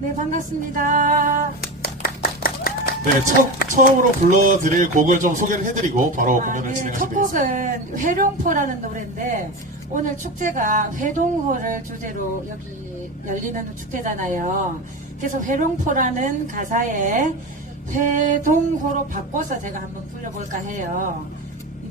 네, 반갑습니다. 네, 첫, 처음으로 불러드릴 곡을 좀 소개를 해드리고 바로 아, 공연을 네, 첫 되겠습니다. 곡은 회룡포라는 노래인데 오늘 축제가 회동호를 주제로 여기 열리는 축제잖아요. 그래서 회룡포라는 가사에 회동호로 바꿔서 제가 한번 불러볼까 해요.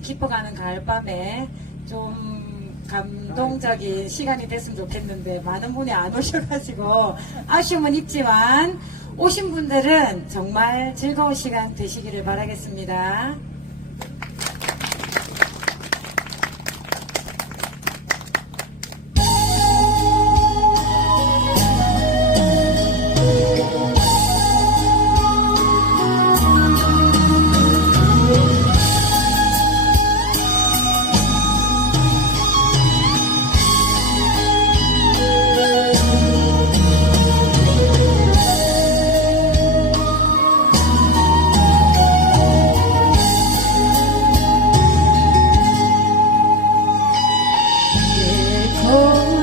깊어가는 가을밤에 좀 감동적인 시간이 됐으면 좋겠는데 많은 분이 안 오셔가지고 아쉬움은 있지만 오신 분들은 정말 즐거운 시간 되시기를 바라겠습니다. amor.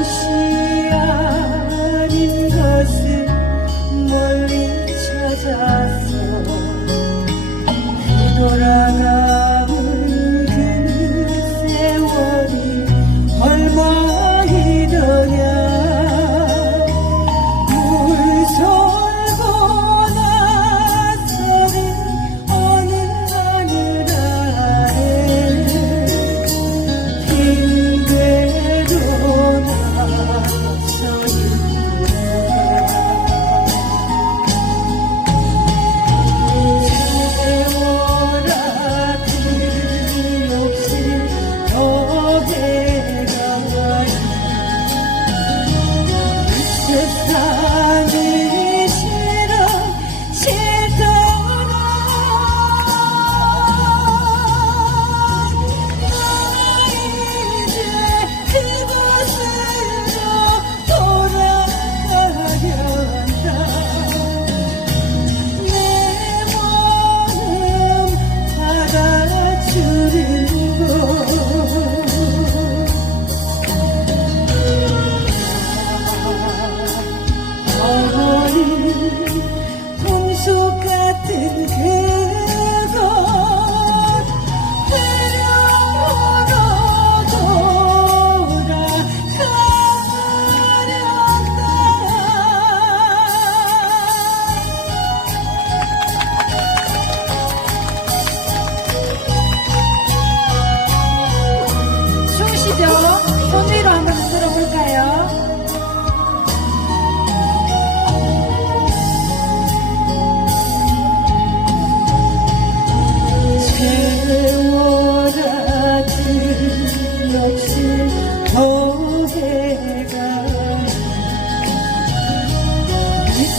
sukat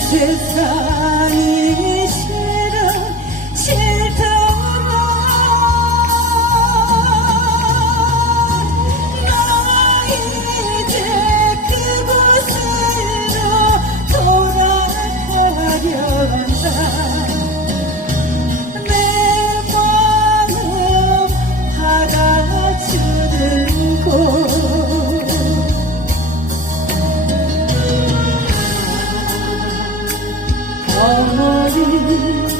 세상 어